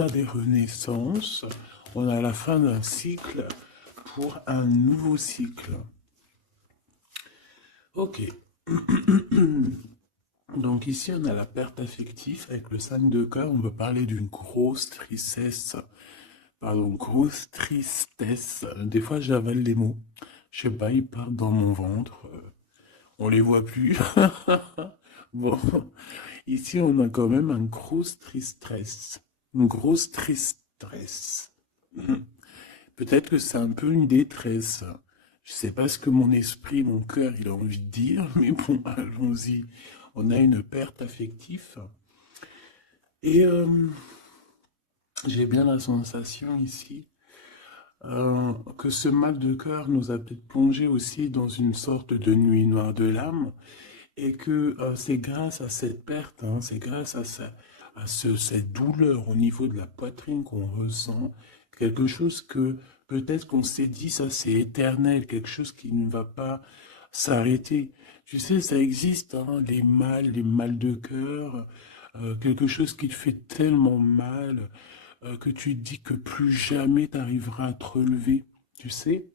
a des renaissances, on a la fin d'un cycle pour un nouveau cycle. Ok. Donc ici, on a la perte affective avec le 5 de cœur. On peut parler d'une grosse tristesse. Pardon, grosse tristesse. Des fois, j'avale les mots. Je sais pas, ils partent dans mon ventre. On les voit plus. Bon, ici, on a quand même une grosse tristesse. Une grosse tristesse. Peut-être que c'est un peu une détresse. Je sais pas ce que mon esprit, mon cœur, il a envie de dire, mais bon, allons-y. On a une perte affective. Et j'ai bien la sensation ici que ce mal de cœur nous a peut-être plongé aussi dans une sorte de nuit noire de l'âme et que c'est grâce à cette perte, hein, c'est grâce à, cette douleur au niveau de la poitrine qu'on ressent, quelque chose que peut-être qu'on s'est dit, ça c'est éternel, quelque chose qui ne va pas s'arrêter. Tu sais, ça existe, hein, les mal de cœur, quelque chose qui te fait tellement mal que tu te dis que plus jamais tu arriveras à te relever, tu sais.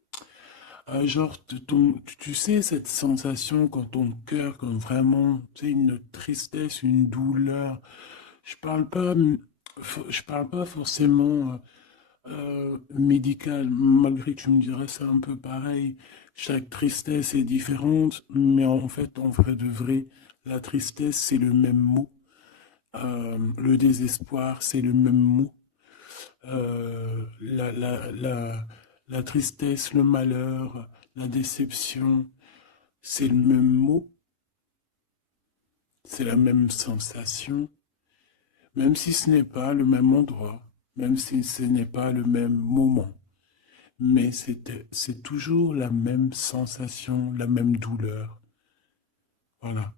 Genre, tu sais, cette sensation quand ton cœur, quand vraiment, tu sais, une tristesse, une douleur. Je parle pas, je parle pas forcément médical, malgré que tu me dirais c'est un peu pareil. Chaque tristesse est différente, mais en fait, en vrai de vrai, la tristesse, c'est le même mot. Le désespoir, c'est le même mot. Euh, la, la, la, la tristesse, le malheur, la déception, c'est le même mot, c'est la même sensation, même si ce n'est pas le même endroit, même si ce n'est pas le même moment. Mais c'est toujours la même sensation, la même douleur. Voilà.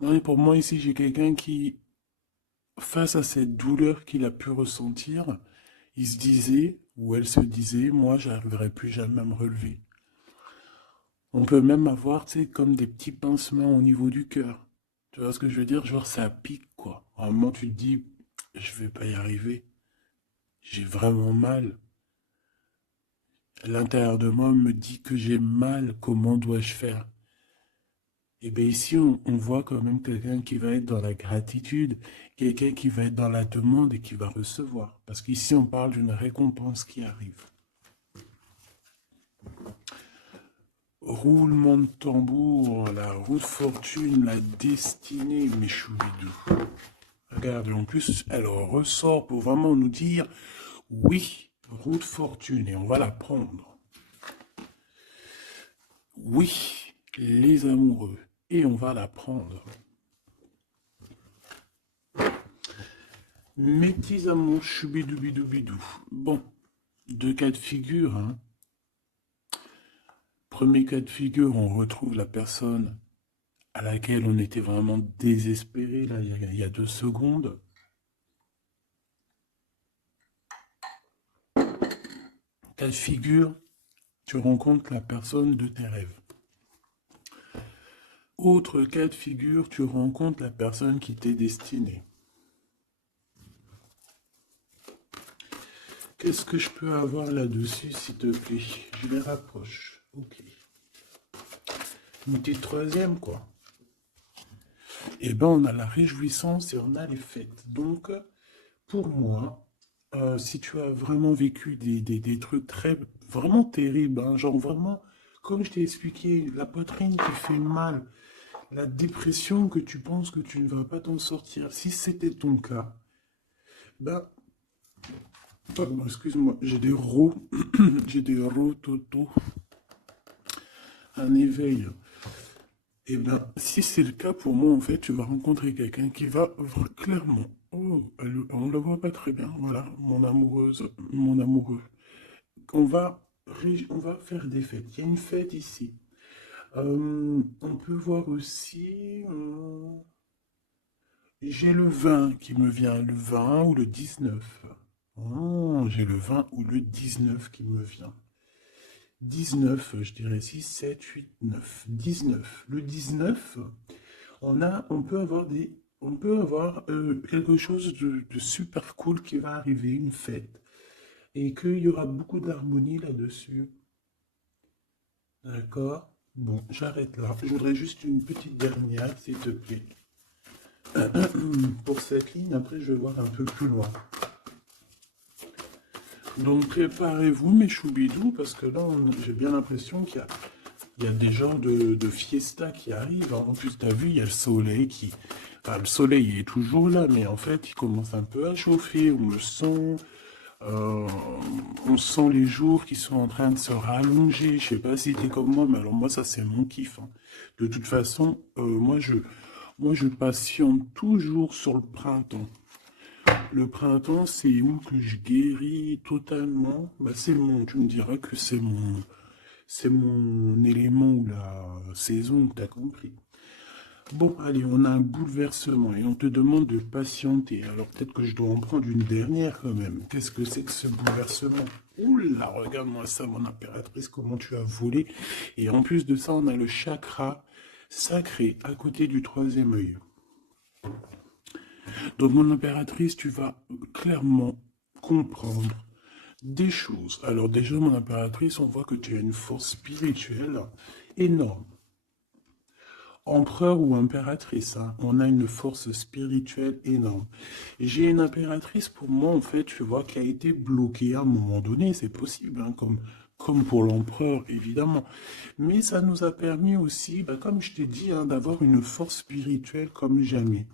Non, et pour moi, ici, j'ai quelqu'un qui, face à cette douleur qu'il a pu ressentir, il se disait, ou elle se disait, moi, j'arriverai plus jamais à me relever. On peut même avoir, tu sais, comme des petits pincements au niveau du cœur. Tu vois ce que je veux dire? Genre, ça pique, quoi. À un moment, tu te dis, je vais pas y arriver. J'ai vraiment mal. L'intérieur de moi me dit que j'ai mal. Comment dois-je faire? Et bien ici, on voit quand même quelqu'un qui va être dans la gratitude, quelqu'un qui va être dans la demande et qui va recevoir. Parce qu'ici, on parle d'une récompense qui arrive. Roulement de tambour, la roue de fortune, la destinée, mes choubidous. Regarde, en plus, elle ressort pour vraiment nous dire, oui, roue de fortune, et on va la prendre. Oui, les amoureux, et on va la prendre. Mes petits amours, choubidoubidou. Bon, deux cas de figure, hein. Premier cas de figure, on retrouve la personne à laquelle on était vraiment désespéré, là, il y a 2 secondes. Cas de figure, tu rencontres la personne de tes rêves. Autre cas de figure, tu rencontres la personne qui t'est destinée. Qu'est-ce que je peux avoir là-dessus, s'il te plaît? Je les rapproche. Ok. Une petite troisième, quoi. Eh ben, on a la réjouissance et on a les fêtes. Donc, pour moi, si tu as vraiment vécu des trucs vraiment terribles, hein, genre vraiment, comme je t'ai expliqué, la poitrine qui fait mal, la dépression que tu penses que tu ne vas pas t'en sortir, si c'était ton cas, ben, pardon, excuse-moi, j'ai des rots, j'ai des rototos, un éveil. Eh bien, si c'est le cas pour moi, en fait, tu vas rencontrer quelqu'un qui va clairement. Oh, on ne le voit pas très bien, voilà, mon amoureuse, mon amoureux. On va faire des fêtes. Il y a une fête ici. On peut voir aussi. J'ai le 20 qui me vient, le 20 ou le 19. Oh, j'ai le 20 ou le 19 qui me vient. 19, je dirais 6, 7, 8, 9. 19. Le 19, on peut avoir des on peut avoir quelque chose de super cool qui va arriver, une fête, et qu'il y aura beaucoup d'harmonie là-dessus. D'accord? Bon, j'arrête là. Je voudrais juste une petite dernière, s'il te plaît. Pour cette ligne, après, je vais voir un peu plus loin. Donc, préparez-vous, mes choubidous, parce que là, j'ai bien l'impression qu'il y a des genres de fiesta qui arrivent. En plus, tu as vu, il y a le soleil qui... Enfin, le soleil il est toujours là, mais en fait, il commence un peu à chauffer. Euh, on sent les jours qui sont en train de se rallonger. Je sais pas si t'es comme moi, mais alors moi, ça, c'est mon kiff, hein. De toute façon, moi, je patiente toujours sur le printemps. Le printemps, c'est où que je guéris totalement. Bah, tu me diras que c'est mon élément ou la saison, t'as compris. Bon, allez, on a un bouleversement et on te demande de patienter. Alors peut-être que je dois en prendre une dernière quand même. Qu'est-ce que c'est que ce bouleversement? Oula, regarde-moi ça, mon impératrice, comment tu as volé. Et en plus de ça, on a le chakra sacré à côté du troisième œil. Donc, mon impératrice, tu vas clairement comprendre des choses. Alors déjà, mon impératrice, on voit que tu as une force spirituelle énorme. Empereur ou impératrice, hein, on a une force spirituelle énorme. J'ai une impératrice, pour moi, en fait, tu vois, qui a été bloquée à un moment donné, c'est possible, hein, comme pour l'empereur, évidemment. Mais ça nous a permis aussi, bah, comme je t'ai dit, hein, d'avoir une force spirituelle comme jamais.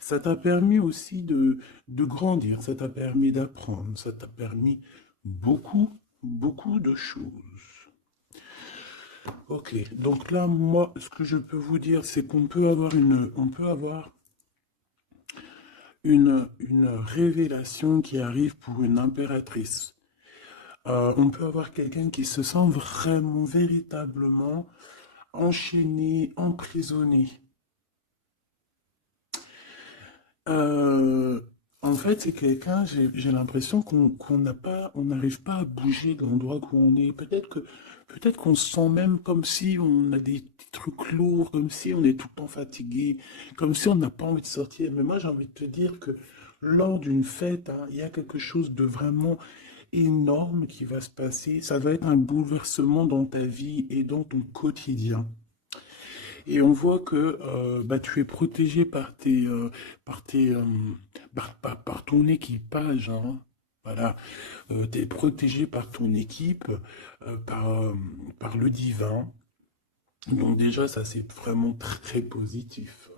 Ça t'a permis aussi de grandir, ça t'a permis d'apprendre, ça t'a permis beaucoup, beaucoup de choses. Ok, donc là, moi, ce que je peux vous dire, c'est qu'on peut avoir une révélation qui arrive pour une impératrice. On peut avoir quelqu'un qui se sent vraiment, véritablement enchaîné, emprisonné. Euh, En fait, c'est quelqu'un, j'ai l'impression qu'on n'a pas, on n'arrive pas à bouger de l'endroit où on est. Peut-être qu'on se sent même comme si on a des petits trucs lourds, comme si on est tout le temps fatigué, comme si on n'a pas envie de sortir. Mais moi, j'ai envie de te dire que lors d'une fête, hein, il y a quelque chose de vraiment énorme qui va se passer. Ça va être un bouleversement dans ta vie et dans ton quotidien. Et on voit que bah, tu es protégé par tes, par ton équipage, hein. Voilà, tu es protégé par ton équipe, par le divin. Donc déjà, ça c'est vraiment très positif.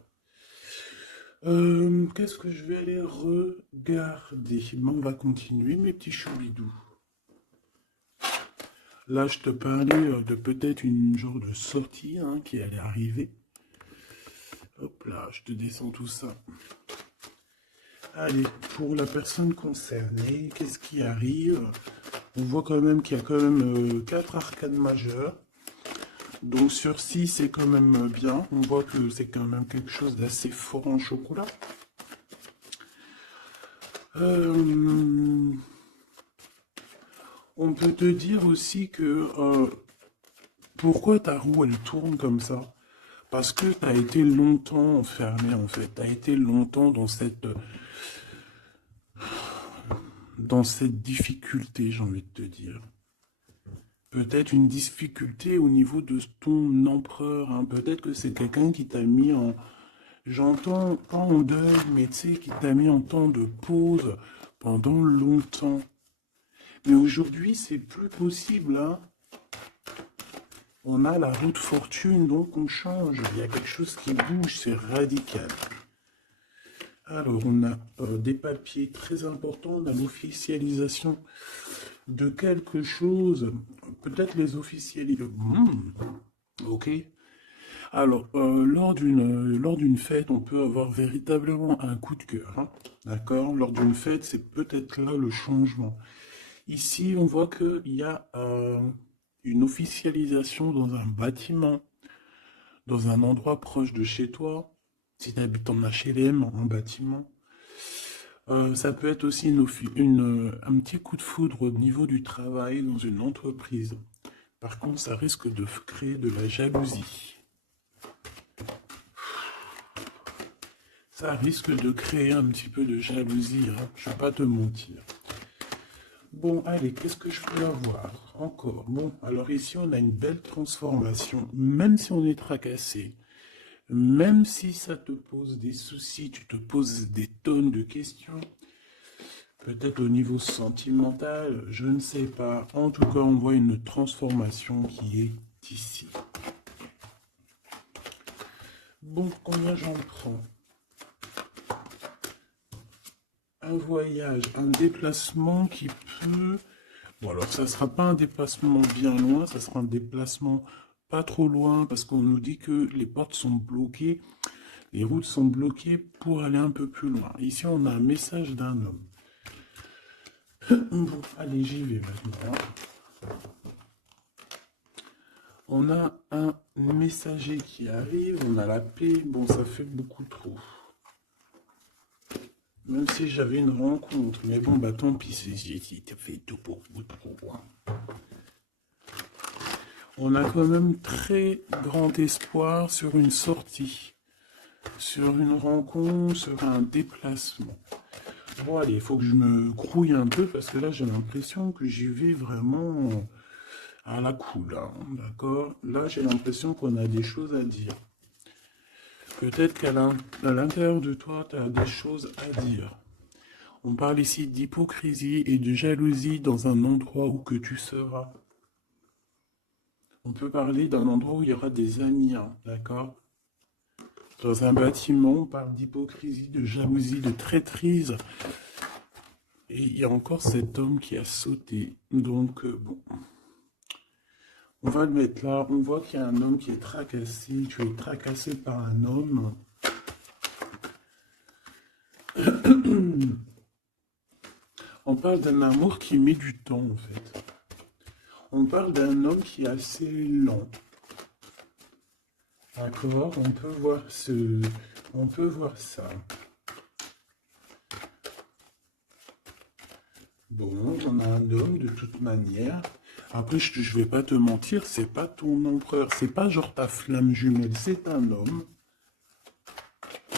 Qu'est-ce que je vais aller regarder? Ben, on va continuer, mes petits choubidous. Là, je te parlais de peut-être une genre de sortie, hein, qui allait arriver. Hop là, je te descends tout ça. Allez, pour la personne concernée, qu'est-ce qui arrive? On voit quand même qu'il y a quand même 4 arcades majeures. Donc sur 6, c'est quand même bien. On voit que c'est quand même quelque chose d'assez fort en chocolat. On peut te dire aussi que pourquoi ta roue elle tourne comme ça? Parce que tu as été longtemps enfermé en fait. Tu as été longtemps dans cette difficulté, j'ai envie de te dire. Peut-être une difficulté au niveau de ton empereur, hein. Peut-être que c'est quelqu'un qui t'a mis en, j'entends pas en deuil, mais tu sais, qui t'a mis en temps de pause pendant longtemps. Mais aujourd'hui, c'est plus possible, hein. On a la roue de fortune, donc on change. Il y a quelque chose qui bouge, c'est radical. Alors, on a des papiers très importants, on a l'officialisation de quelque chose, peut-être les officialiser. Ok. Alors, lors d'une fête, on peut avoir véritablement un coup de cœur, hein. D'accord? Lors d'une fête, c'est peut-être là le changement. Ici, on voit qu'il y a une officialisation dans un bâtiment, dans un endroit proche de chez toi. Si tu habites en HLM, en bâtiment. Ça peut être aussi un petit coup de foudre au niveau du travail dans une entreprise. Par contre, ça risque de créer de la jalousie. Ça risque de créer un petit peu de jalousie, hein, je ne vais pas te mentir. Bon, allez, qu'est-ce que je peux avoir encore? Bon, alors ici, on a une belle transformation. Même si on est tracassé, même si ça te pose des soucis, tu te poses des tonnes de questions, peut-être au niveau sentimental, je ne sais pas. En tout cas, on voit une transformation qui est ici. Bon, combien j'en prends? Un voyage, un déplacement qui peut... Bon, alors ça ne sera pas un déplacement bien loin, ça sera un déplacement pas trop loin, parce qu'on nous dit que les portes sont bloquées, les routes sont bloquées pour aller un peu plus loin. Ici, on a un message d'un homme. Bon, allez, j'y vais maintenant. On a un messager qui arrive, on a la paix. Bon, ça fait beaucoup trop. Même si j'avais une rencontre, mais bon, bah tant pis, j'ai fait tout pour vous trop. On a quand même très grand espoir sur une sortie, sur une rencontre, sur un déplacement. Bon, allez, il faut que je me grouille un peu parce que là, j'ai l'impression que j'y vais vraiment à la cool, hein, d'accord? Là, j'ai l'impression qu'on a des choses à dire. Peut-être qu'à l'intérieur de toi, tu as des choses à dire. On parle ici d'hypocrisie et de jalousie dans un endroit où que tu seras. On peut parler d'un endroit où il y aura des amis, hein, d'accord? Dans un bâtiment, on parle d'hypocrisie, de jalousie, de traîtrise. Et il y a encore cet homme qui a sauté. Donc, bon. On va le mettre là. On voit qu'il y a un homme qui est tracassé. Tu es tracassé par un homme. On parle d'un amour qui met du temps, en fait. On parle d'un homme qui est assez lent. D'accord, on peut voir ça. Bon, on a un homme de toute manière. Après, je vais pas te mentir, c'est pas ton empereur, c'est pas genre ta flamme jumelle, c'est un homme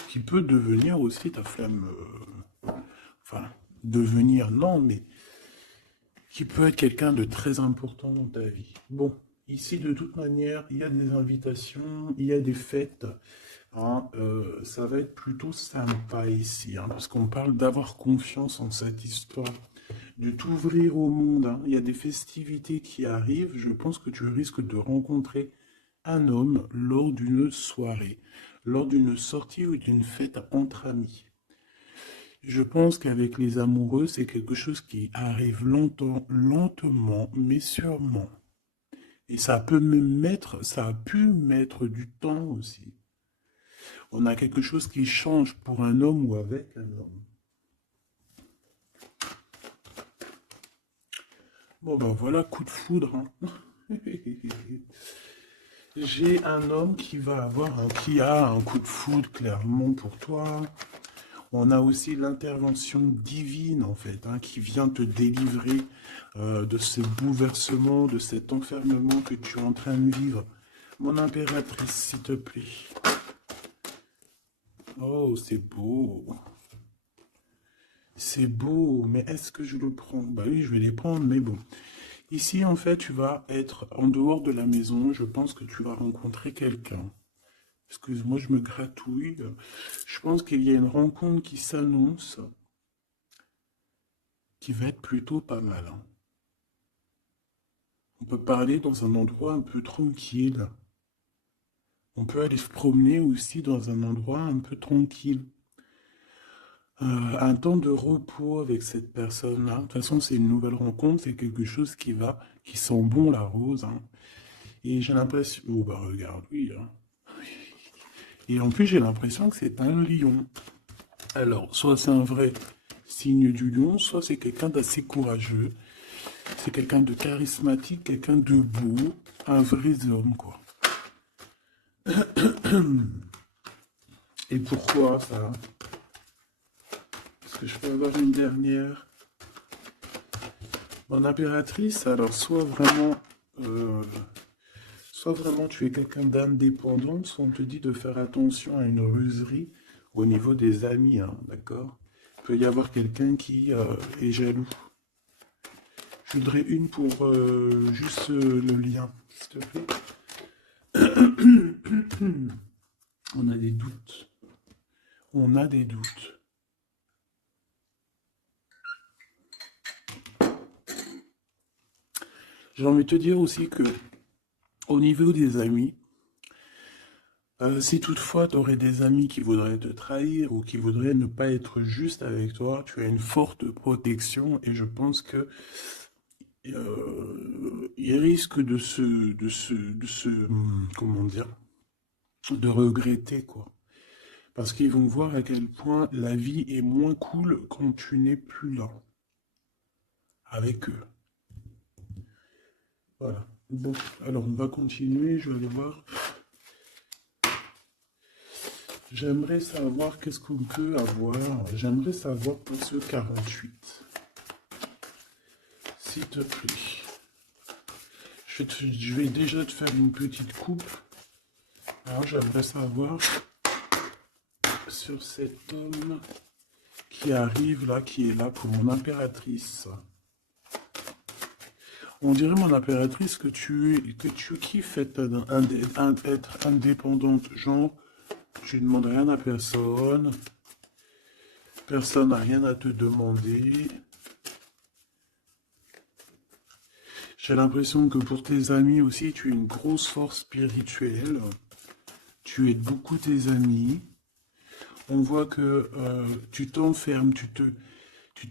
qui peut devenir aussi ta flamme. Enfin, devenir, non, mais qui peut être quelqu'un de très important dans ta vie. Bon, ici, de toute manière, il y a des invitations, il y a des fêtes. Hein, ça va être plutôt sympa ici, hein, parce qu'on parle d'avoir confiance en cette histoire, de t'ouvrir au monde. Hein. Il y a des festivités qui arrivent. Je pense que tu risques de rencontrer un homme lors d'une soirée, lors d'une sortie ou d'une fête entre amis. Je pense qu'avec les amoureux, c'est quelque chose qui arrive lentement, mais sûrement. Et ça peut ça a pu mettre du temps aussi. On a quelque chose qui change pour un homme ou avec un homme. Bon ben voilà, coup de foudre. Hein. J'ai un homme qui qui a un coup de foudre clairement pour toi. On a aussi l'intervention divine, en fait, hein, qui vient te délivrer de ce bouleversement, de cet enfermement que tu es en train de vivre. Mon impératrice, s'il te plaît. Oh, c'est beau. C'est beau, mais est-ce que je le prends? Bah oui, je vais les prendre, mais bon. Ici, en fait, tu vas être en dehors de la maison. Je pense que tu vas rencontrer quelqu'un. Excuse-moi, je me gratouille. Je pense qu'il y a une rencontre qui s'annonce, qui va être plutôt pas mal. Hein. On peut parler dans un endroit un peu tranquille. On peut aller se promener aussi dans un endroit un peu tranquille. Un temps de repos avec cette personne-là. De toute façon, c'est une nouvelle rencontre, c'est quelque chose qui sent bon la rose. Hein. Et j'ai l'impression... Oh bah regarde, oui. Hein. Et en plus, j'ai l'impression que c'est un lion. Alors, soit c'est un vrai signe du lion, soit c'est quelqu'un d'assez courageux. C'est quelqu'un de charismatique, quelqu'un de beau, un vrai homme, quoi. Et pourquoi ça? Est-ce que je peux avoir une dernière? Mon impératrice, alors soit vraiment tu es quelqu'un d'indépendant, soit on te dit de faire attention à une ruserie au niveau des amis, hein, d'accord? Il peut y avoir quelqu'un qui est jaloux. Je voudrais une pour juste le lien, s'il te plaît. On a des doutes. On a des doutes. J'ai envie de te dire aussi que au niveau des amis, si toutefois tu aurais des amis qui voudraient te trahir ou qui voudraient ne pas être juste avec toi, tu as une forte protection et je pense que ils risquent comment dire, de regretter quoi. Parce qu'ils vont voir à quel point la vie est moins cool quand tu n'es plus là avec eux. Voilà. Bon, alors on va continuer, je vais aller voir. J'aimerais savoir qu'est-ce qu'on peut avoir. J'aimerais savoir pour ce 48. S'il te plaît. Je vais déjà te faire une petite coupe. Alors j'aimerais savoir sur cet homme qui arrive là, qui est là pour mon impératrice. On dirait mon impératrice que tu kiffes être indépendante, genre tu ne demandes rien à personne, personne n'a rien à te demander. J'ai l'impression que pour tes amis aussi, tu es une grosse force spirituelle. Tu aides beaucoup tes amis. On voit que tu t'enfermes, tu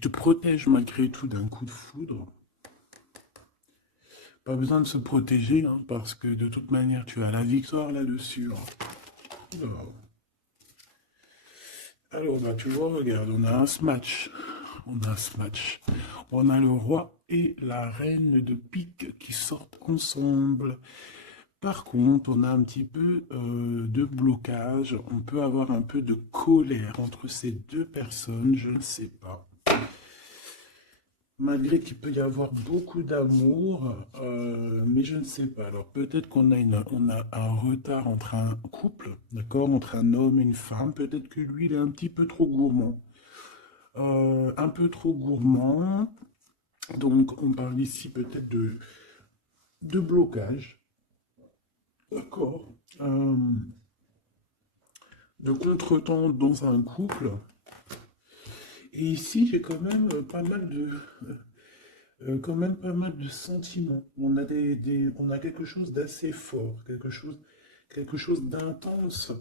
te protèges malgré tout d'un coup de foudre. Pas besoin de se protéger, hein, parce que de toute manière, tu as la victoire là-dessus. Hein. Alors, bah, tu vois, regarde, on a un match. On a ce match. On a le roi et la reine de pique qui sortent ensemble. Par contre, on a un petit peu de blocage. On peut avoir un peu de colère entre ces deux personnes, je ne sais pas. Malgré qu'il peut y avoir beaucoup d'amour, mais je ne sais pas. Alors peut-être qu'on a, on a un retard entre un couple, d'accord, entre un homme et une femme. Peut-être que lui, il est un petit peu trop gourmand. Un peu trop gourmand. Donc on parle ici peut-être de blocage, d'accord, de contretemps dans un couple. Et ici j'ai quand même pas mal de sentiments. On a on a quelque chose d'assez fort, quelque chose d'intense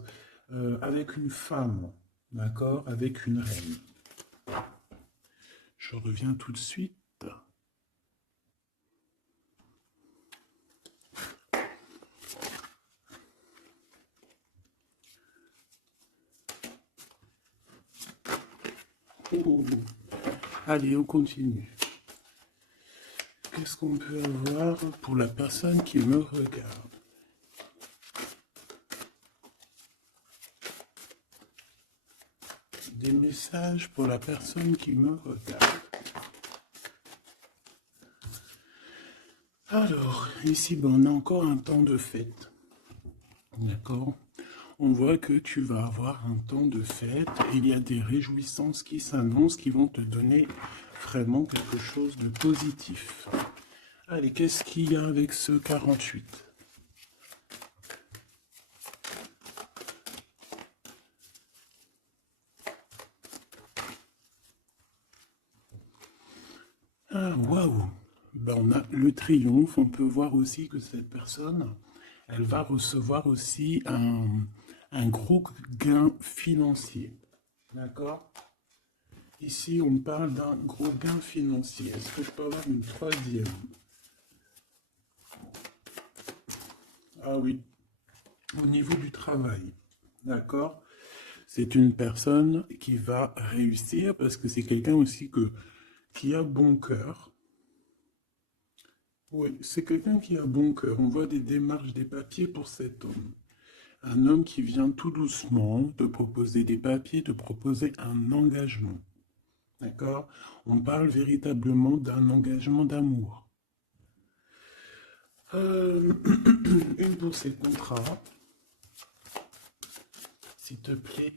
avec une femme, d'accord, avec une reine. Je reviens tout de suite. Oh. Allez, on continue. Qu'est-ce qu'on peut avoir pour la personne qui me regarde? Des messages pour la personne qui me regarde. Alors, ici, ben, on a encore un temps de fête. D'accord? On voit que tu vas avoir un temps de fête et il y a des réjouissances qui s'annoncent qui vont te donner vraiment quelque chose de positif. Allez, qu'est-ce qu'il y a avec ce 48? Ah, waouh! Ben, on a le triomphe. On peut voir aussi que cette personne, elle va recevoir aussi un gros gain financier. D'accord? Ici, on parle d'un gros gain financier. Est-ce que je peux avoir une troisième? Ah oui, au niveau du travail. D'accord? C'est une personne qui va réussir parce que c'est quelqu'un aussi qui a bon cœur. Oui, c'est quelqu'un qui a bon cœur. On voit des démarches, des papiers pour cet homme. Un homme qui vient tout doucement te proposer des papiers, te proposer un engagement. D'accord? On parle véritablement d'un engagement d'amour. Une pour ces contrats, s'il te plaît.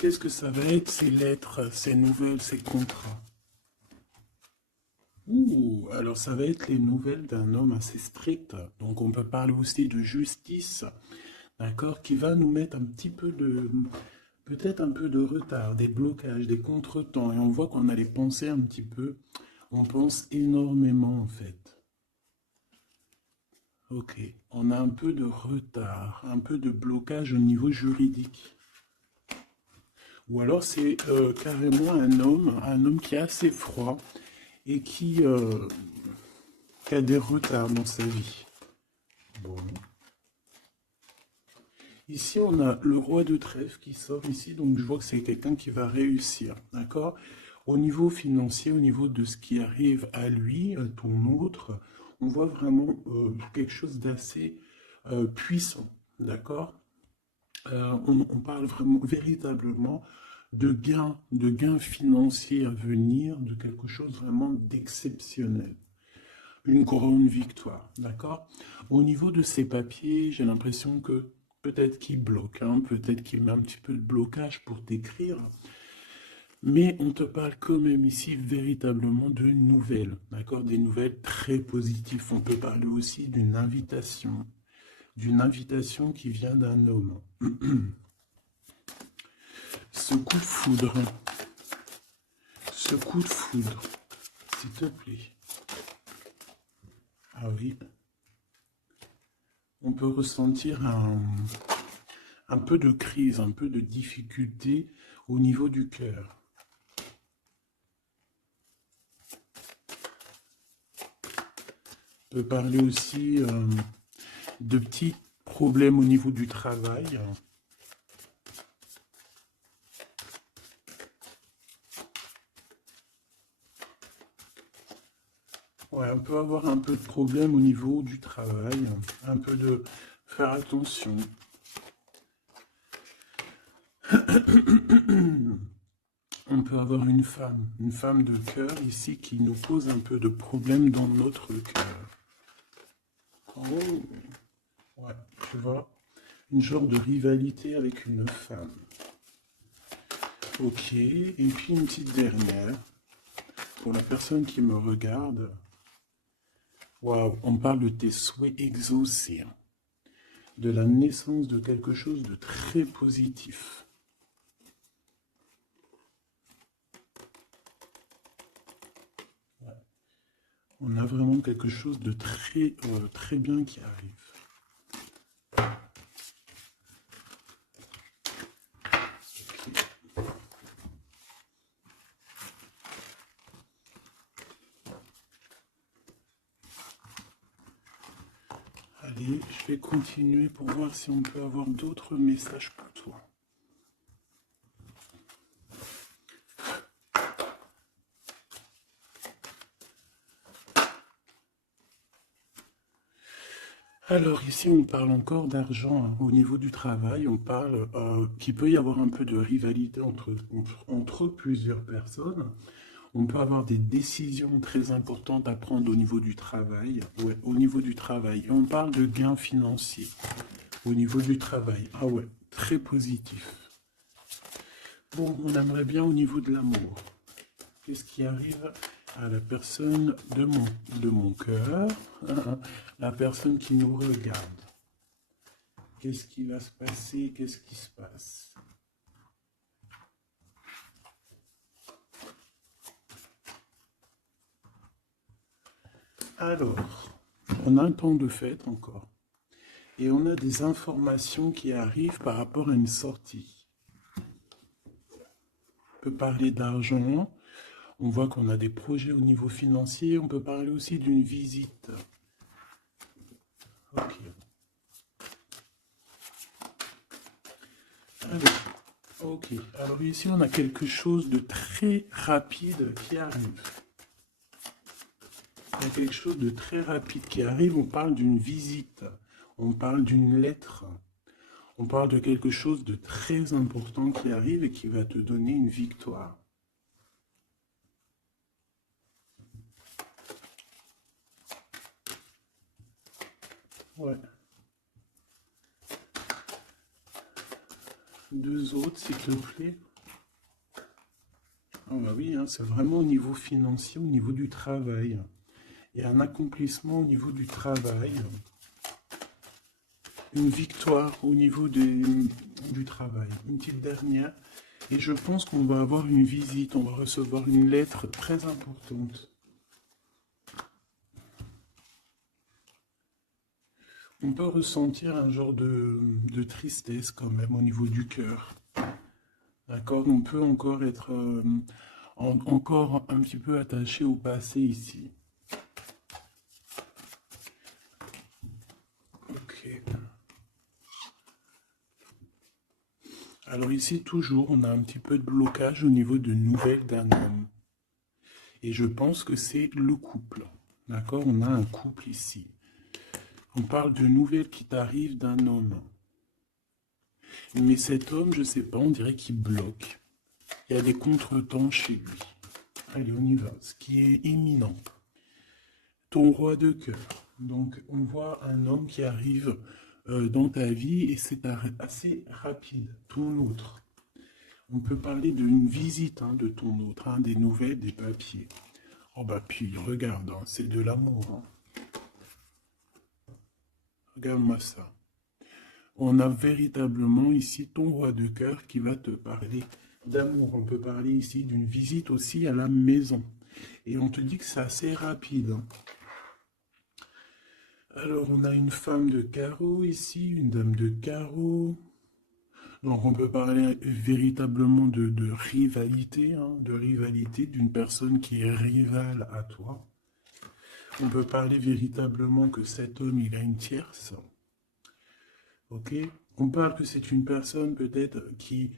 Qu'est-ce que ça va être, ces lettres, ces nouvelles, ces contrats? Ouh, alors ça va être les nouvelles d'un homme assez strict. Donc on peut parler aussi de justice, d'accord, qui va nous mettre un petit peu de, peut-être un peu de retard, des blocages, des contretemps. Et on voit qu'on a les pensées un petit peu, on pense énormément en fait. Ok, on a un peu de retard, un peu de blocage au niveau juridique. Ou alors c'est carrément un homme qui est assez froid et qui a des retards dans sa vie. Bon. Ici, on a le roi de trèfle qui sort ici, donc je vois que c'est quelqu'un qui va réussir, d'accord? Au niveau financier, au niveau de ce qui arrive à lui, ton autre, on voit vraiment quelque chose d'assez puissant, d'accord? On parle vraiment, véritablement de gains financiers à venir, de quelque chose vraiment d'exceptionnel. Une grande victoire, d'accord? Au niveau de ces papiers, j'ai l'impression que peut-être qu'il bloque, hein, peut-être qu'il met un petit peu de blocage pour t'écrire, mais on te parle quand même ici véritablement de nouvelles, d'accord? Des nouvelles très positives. On peut parler aussi d'une invitation qui vient d'un homme. Ce coup de foudre, ce coup de foudre, s'il te plaît. Ah oui, on peut ressentir un peu de crise, un peu de difficulté au niveau du cœur. On peut parler aussi de petits problèmes au niveau du travail. Ouais, on peut avoir un peu de problème au niveau du travail, un peu de faire attention. On peut avoir une femme de cœur ici qui nous pose un peu de problème dans notre cœur. Oh, ouais, tu vois, une genre de rivalité avec une femme. Ok, et puis une petite dernière, pour la personne qui me regarde. Waouh, on parle de tes souhaits exaucés, hein, de la naissance de quelque chose de très positif. On a vraiment quelque chose de très bien qui arrive. Allez, je vais continuer pour voir si on peut avoir d'autres messages pour toi. Alors ici, on parle encore d'argent, hein. Au niveau du travail, on parle qu'il peut y avoir un peu de rivalité entre plusieurs personnes. On peut avoir des décisions très importantes à prendre au niveau du travail. Ouais, au niveau du travail. Et on parle de gains financiers au niveau du travail. Ah ouais, très positif. Bon, on aimerait bien au niveau de l'amour. Qu'est-ce qui arrive à la personne de mon cœur, la personne qui nous regarde? Qu'est-ce qui va se passer? Qu'est-ce qui se passe? Alors, on a un temps de fête encore. Et on a des informations qui arrivent par rapport à une sortie. On peut parler d'argent. On voit qu'on a des projets au niveau financier. On peut parler aussi d'une visite. Ok. Ok. Alors ici, on a quelque chose de très rapide qui arrive. Il y a quelque chose de très rapide qui arrive. On parle d'une visite. On parle d'une lettre. On parle de quelque chose de très important qui arrive et qui va te donner une victoire. Ouais. Deux autres, s'il te plaît. Ah bah oui, hein, c'est vraiment au niveau financier, au niveau du travail. Il y a un accomplissement au niveau du travail, une victoire au niveau du travail. Une petite dernière. Et je pense qu'on va avoir une visite, on va recevoir une lettre très importante. On peut ressentir un genre de tristesse quand même au niveau du cœur. D'accord? On peut encore être encore un petit peu attaché au passé ici. Ok. Alors ici, toujours, on a un petit peu de blocage au niveau de nouvelles d'un homme. Et je pense que c'est le couple. D'accord? On a un couple ici. On parle de nouvelles qui t'arrivent d'un homme. Mais cet homme, je sais pas, on dirait qu'il bloque. Il y a des contretemps chez lui. Allez, on y va. Ce qui est imminent. Ton roi de cœur. Donc, on voit un homme qui arrive dans ta vie et c'est assez rapide. Ton autre. On peut parler d'une visite de ton autre, des nouvelles, des papiers. Oh bah puis, regarde, c'est de l'amour. Regarde-moi ça. On a véritablement ici ton roi de cœur qui va te parler d'amour. On peut parler ici d'une visite aussi à la maison. Et on te dit que c'est assez rapide. Alors, on a une femme de carreau ici, une dame de carreau. Donc, on peut parler véritablement de rivalité, de rivalité d'une personne qui est rivale à toi. On peut parler véritablement que cet homme, il a une tierce. Ok? On parle que c'est une personne peut-être qui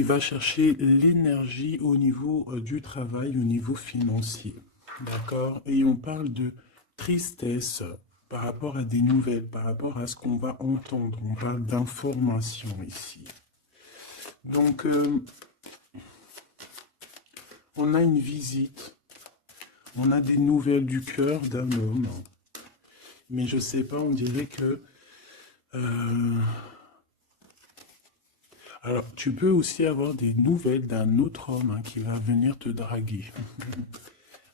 va chercher l'énergie au niveau du travail, au niveau financier. D'accord? Et on parle de tristesse par rapport à des nouvelles, par rapport à ce qu'on va entendre. On parle d'information ici. Donc, on a une visite, on a des nouvelles du cœur d'un homme. Mais je sais pas, on dirait que... Alors, tu peux aussi avoir des nouvelles d'un autre homme qui va venir te draguer.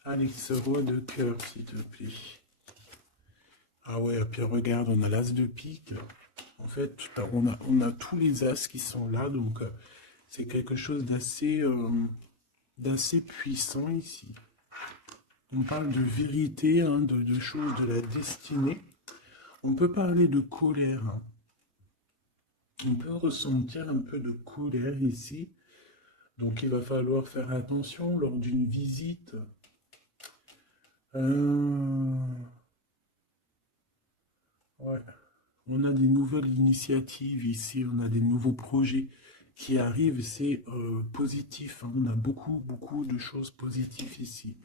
Allez, ce roi de cœur, s'il te plaît. Ah ouais, puis regarde, on a l'as de pique. En fait, on a tous les as qui sont là, donc c'est quelque chose d'assez puissant ici. On parle de vérité, de choses de la destinée. On peut parler de colère. On peut ressentir un peu de colère ici. Donc il va falloir faire attention lors d'une visite. Ouais. On a des nouvelles initiatives ici, on a des nouveaux projets qui arrivent, c'est positif. On a beaucoup de choses positives ici.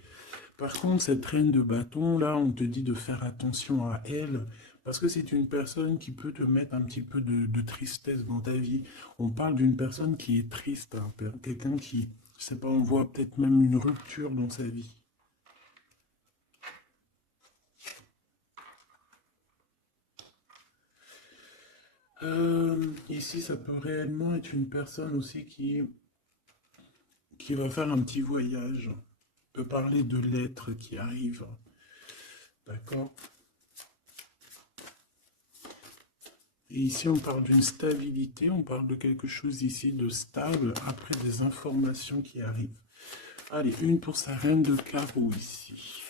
Par contre, cette reine de bâton, là, on te dit de faire attention à elle, parce que c'est une personne qui peut te mettre un petit peu de tristesse dans ta vie. On parle d'une personne qui est triste, quelqu'un qui, je sais pas, on voit peut-être même une rupture dans sa vie. Ici, ça peut réellement être une personne aussi qui va faire un petit voyage. On peut parler de lettres qui arrivent. D'accord? Et ici, on parle d'une stabilité, on parle de quelque chose ici de stable après des informations qui arrivent. Allez, une pour sa reine de carreau ici.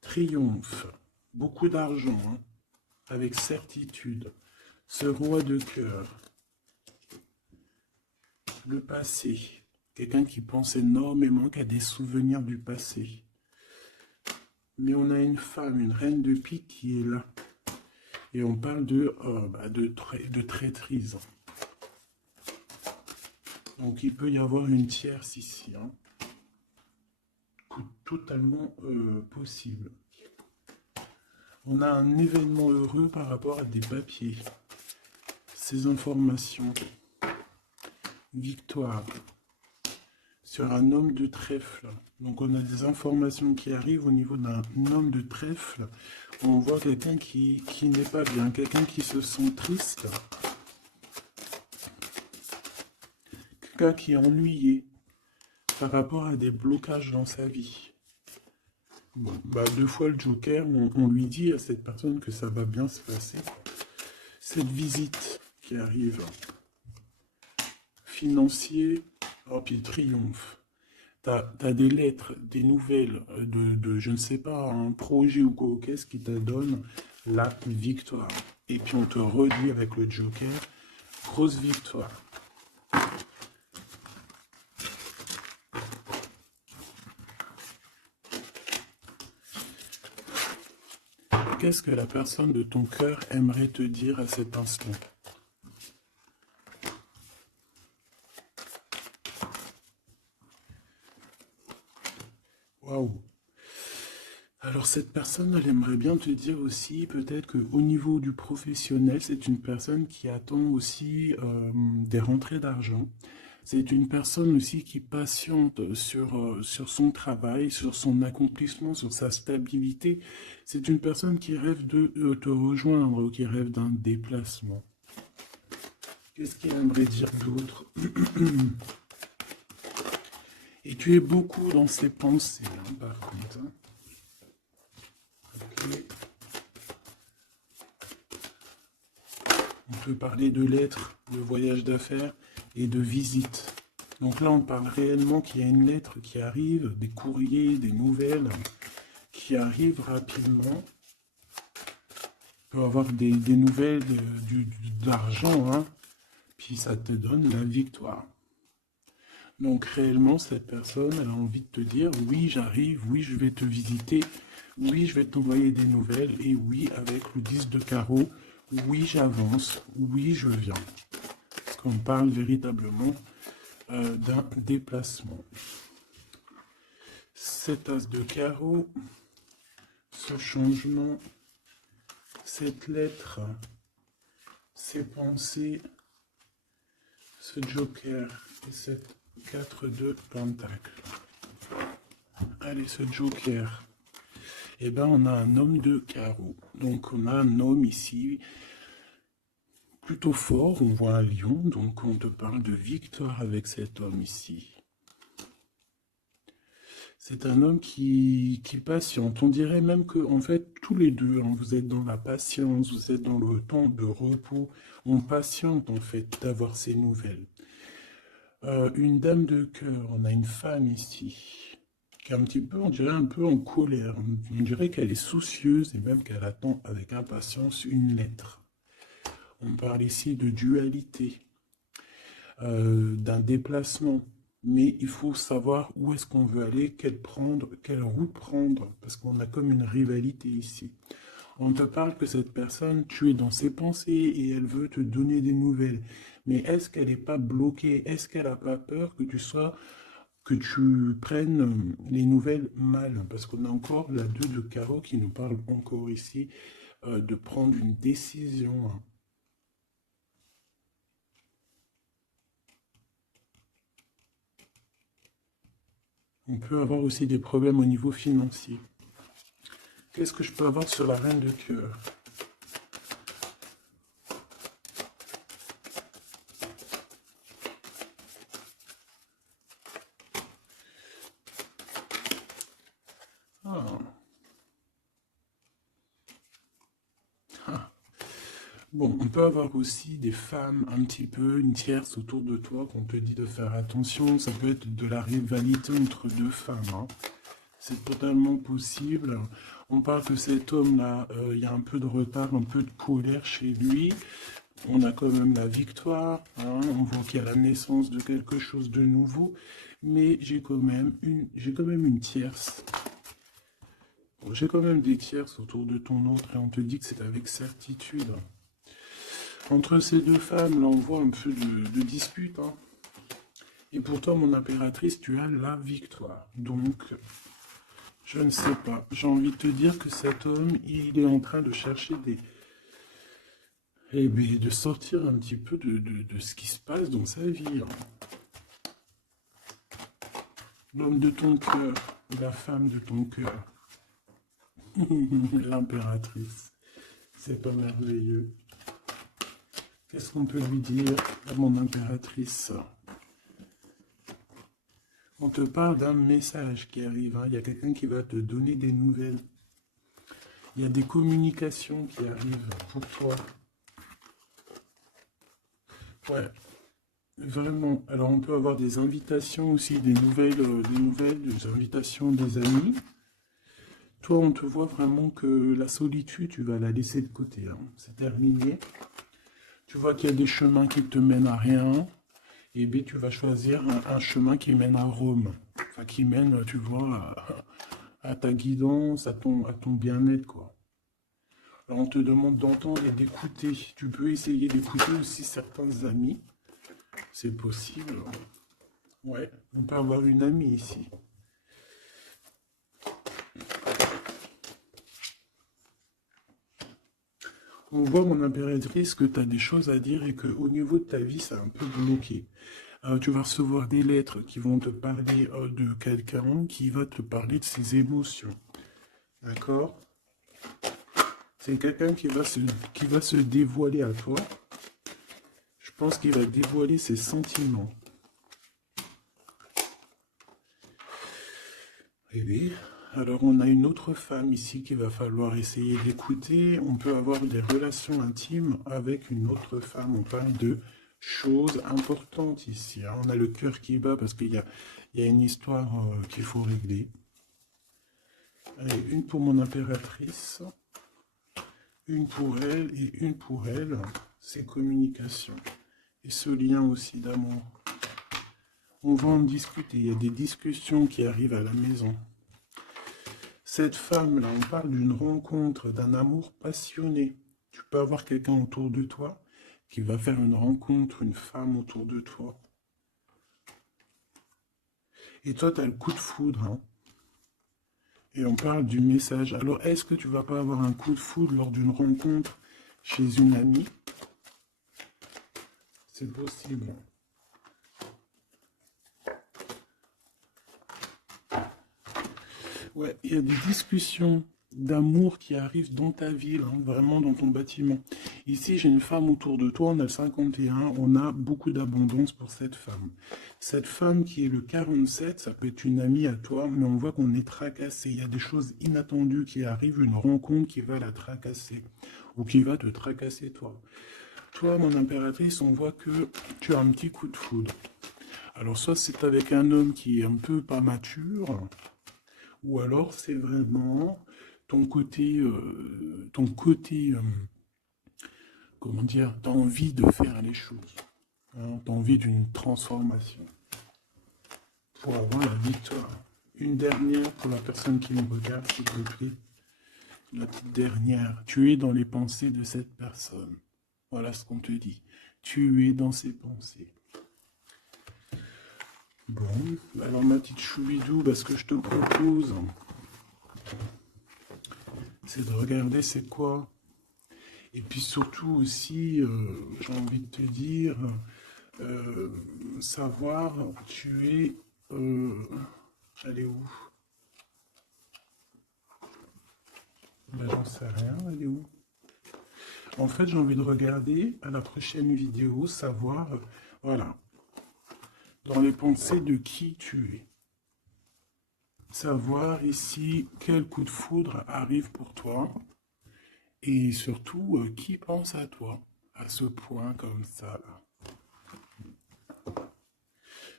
Triomphe. Beaucoup d'argent, avec certitude. Ce roi de cœur. Le passé. Quelqu'un qui pense énormément, qui a des souvenirs du passé. Mais on a une femme, une reine de pique qui est là. Et on parle de traîtrise. Donc il peut y avoir une tierce ici. Totalement possible. On a un événement heureux par rapport à des papiers. Ces informations. Victoire. Sur un homme de trèfle. Donc on a des informations qui arrivent au niveau d'un homme de trèfle. On voit quelqu'un qui n'est pas bien, quelqu'un qui se sent triste. quelqu'un qui est ennuyé par rapport à des blocages dans sa vie. Bon, bah, deux fois le Joker, on lui dit à cette personne que ça va bien se passer. Cette visite qui arrive, financier, oh, puis triomphe. T'as des lettres, des nouvelles je ne sais pas, un projet ou quoi, qu'est-ce qui te donne la victoire. Et puis on te redit avec le Joker, grosse victoire. Qu'est-ce que la personne de ton cœur aimerait te dire à cet instant? Waouh! Alors cette personne, elle aimerait bien te dire aussi, peut-être qu'au niveau du professionnel, c'est une personne qui attend aussi des rentrées d'argent. C'est une personne aussi qui patiente sur son travail, sur son accomplissement, sur sa stabilité. C'est une personne qui rêve de te rejoindre, qui rêve d'un déplacement. Qu'est-ce qu'il aimerait dire d'autre? Et tu es beaucoup dans ses pensées, hein, par contre. Hein. Okay. On peut parler de lettres, de voyage d'affaires et de visites. Donc là, on parle réellement qu'il y a une lettre qui arrive, des courriers, des nouvelles qui arrivent rapidement. On peut avoir des nouvelles d'argent, hein, puis ça te donne la victoire. Donc réellement, cette personne, elle a envie de te dire, oui, j'arrive, oui, je vais te visiter, oui, je vais t'envoyer des nouvelles, et oui, avec le 10 de carreau, oui, j'avance, oui, je viens. Parce qu'on parle véritablement d'un déplacement. Cet as de carreau, ce changement, cette lettre, ces pensées, ce joker et cette 4 de pentacle. Allez, ce joker. Eh bien, on a un homme de carreau. Donc, on a un homme ici plutôt fort. On voit un lion. Donc, on te parle de victoire avec cet homme ici. C'est un homme qui patiente. On dirait même que, en fait, tous les deux, hein, vous êtes dans la patience, vous êtes dans le temps de repos. On patiente, en fait, d'avoir ces nouvelles. Une dame de cœur, on a une femme ici, qui est un petit peu, on dirait un peu en colère. On dirait qu'elle est soucieuse et même qu'elle attend avec impatience une lettre. On parle ici de dualité, d'un déplacement. Mais il faut savoir où est-ce qu'on veut aller, quelle route prendre, parce qu'on a comme une rivalité ici. On te parle que cette personne, tu es dans ses pensées et elle veut te donner des nouvelles. Mais est-ce qu'elle n'est pas bloquée? Est-ce qu'elle n'a pas peur que tu prennes les nouvelles mal? Parce qu'on a encore la 2 de carreau qui nous parle encore ici de prendre une décision. On peut avoir aussi des problèmes au niveau financier. Qu'est-ce que je peux avoir sur la reine de cœur? Ah. Ah. Bon, on peut avoir aussi des femmes un petit peu, une tierce autour de toi qu'on te dit de faire attention. Ça peut être de la rivalité entre deux femmes. Hein. C'est totalement possible. On parle que cet homme-là, il y a un peu de retard, un peu de colère chez lui. On a quand même la victoire. Hein. On voit qu'il y a la naissance de quelque chose de nouveau. Mais j'ai quand même une tierce. Bon, j'ai quand même des tierces autour de ton autre et on te dit que c'est avec certitude. Entre ces deux femmes, là, on voit un peu de dispute. Hein. Et pourtant, mon impératrice, tu as la victoire. Donc, je ne sais pas. J'ai envie de te dire que cet homme, il est en train de chercher eh bien, de sortir un petit peu de ce qui se passe dans sa vie. Hein. L'homme de ton cœur, la femme de ton cœur. L'impératrice. C'est pas merveilleux. Qu'est-ce qu'on peut lui dire à mon impératrice? On te parle d'un message qui arrive, hein. Il y a quelqu'un qui va te donner des nouvelles. Il y a des communications qui arrivent pour toi. Ouais, vraiment. Alors on peut avoir des invitations aussi, des invitations des amis. Toi, on te voit vraiment que la solitude, tu vas la laisser de côté, hein. C'est terminé. Tu vois qu'il y a des chemins qui te mènent à rien. Et B, tu vas choisir un chemin qui mène à Rome. Enfin, qui mène, tu vois, à ta guidance, à ton bien-être, quoi. Alors, on te demande d'entendre et d'écouter. Tu peux essayer d'écouter aussi certains amis. C'est possible. Ouais, on peut avoir une amie ici. On voit, mon impératrice, que tu as des choses à dire et qu'au niveau de ta vie, c'est un peu bloqué. Tu vas recevoir des lettres qui vont te parler de quelqu'un qui va te parler de ses émotions. D'accord? C'est quelqu'un qui va se dévoiler à toi. Je pense qu'il va dévoiler ses sentiments. Eh oui. Alors on a une autre femme ici qu'il va falloir essayer d'écouter. On peut avoir des relations intimes avec une autre femme. On parle de choses importantes ici, hein. On a le cœur qui bat parce il y a une histoire qu'il faut régler. Allez, une pour mon impératrice, une pour elle et une pour elle. C'est communication. Et ce lien aussi d'amour. On va en discuter. Il y a des discussions qui arrivent à la maison. Cette femme-là, on parle d'une rencontre, d'un amour passionné. Tu peux avoir quelqu'un autour de toi qui va faire une rencontre, une femme autour de toi. Et toi, tu as le coup de foudre, hein. Et on parle du message. Alors, est-ce que tu vas pas avoir un coup de foudre lors d'une rencontre chez une amie? C'est possible. Ouais, il y a des discussions d'amour qui arrivent dans ta ville, hein, vraiment dans ton bâtiment. Ici, j'ai une femme autour de toi, on a le 51, on a beaucoup d'abondance pour cette femme. Cette femme qui est le 47, ça peut être une amie à toi, mais on voit qu'on est tracassé. Il y a des choses inattendues qui arrivent, une rencontre qui va la tracasser, ou qui va te tracasser toi. Toi, mon impératrice, on voit que tu as un petit coup de foudre. Alors, soit c'est avec un homme qui est un peu pas mature, ou alors c'est vraiment ton côté, comment dire, t'as envie de faire les choses, hein, t'as envie d'une transformation pour avoir la victoire. Une dernière pour la personne qui me regarde, s'il te plaît. La petite dernière. Tu es dans les pensées de cette personne. Voilà ce qu'on te dit. Tu es dans ses pensées. Bon, alors ma petite choubidou, ce que je te propose, c'est de regarder c'est quoi. Et puis surtout aussi, j'ai envie de te dire, savoir, tu es... elle est où? J'en sais rien, elle est où? En fait, j'ai envie de regarder à la prochaine vidéo, savoir, voilà, dans les pensées de qui tu es. Savoir ici quel coup de foudre arrive pour toi. Et surtout, qui pense à toi à ce point comme ça là.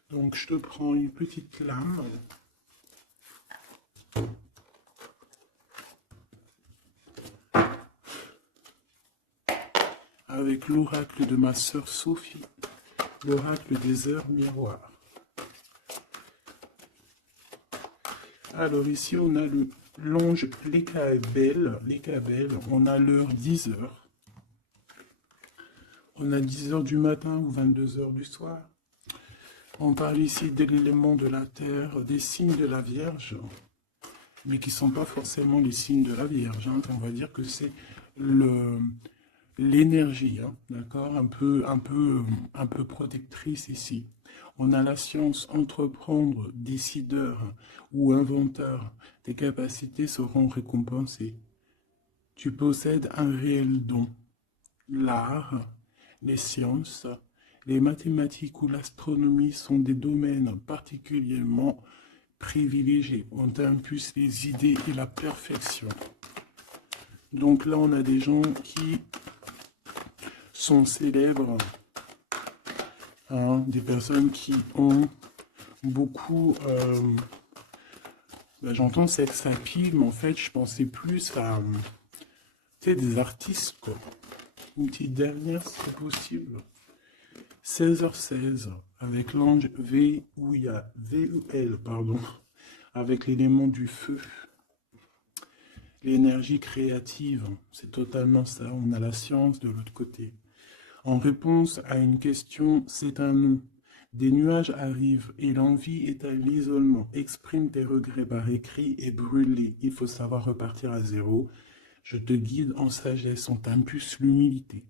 Donc je te prends une petite lame. Avec l'oracle de ma sœur Sophie, l'oracle des heures miroirs. Alors ici on a l'ange Lécaabel, on a l'heure 10 heures. On a 10 heures du matin ou 22 heures du soir. On parle ici de l'élément de la terre, des signes de la Vierge, mais qui ne sont pas forcément les signes de la Vierge, hein. On va dire que c'est l'énergie, hein, d'accord, un peu protectrice ici. On a la science, entreprendre, décideur ou inventeur. Tes capacités seront récompensées. Tu possèdes un réel don. L'art, les sciences, Les mathématiques ou l'astronomie sont des domaines particulièrement privilégiés. On t'impulse les idées et la perfection. Donc là, on a des gens qui sont célèbres, hein, des personnes qui ont beaucoup... j'entends sex appeal, mais en fait, je pensais plus à des artistes, quoi. Une petite dernière, si c'est possible. 16h16, avec l'ange VUL, pardon, avec l'élément du feu. L'énergie créative, c'est totalement ça. On a la science de l'autre côté. En réponse à une question, c'est un non. Des nuages arrivent et l'envie est à l'isolement. Exprime tes regrets par écrit et brûle-les. Il faut savoir repartir à zéro. Je te guide en sagesse, on t'impulse l'humilité.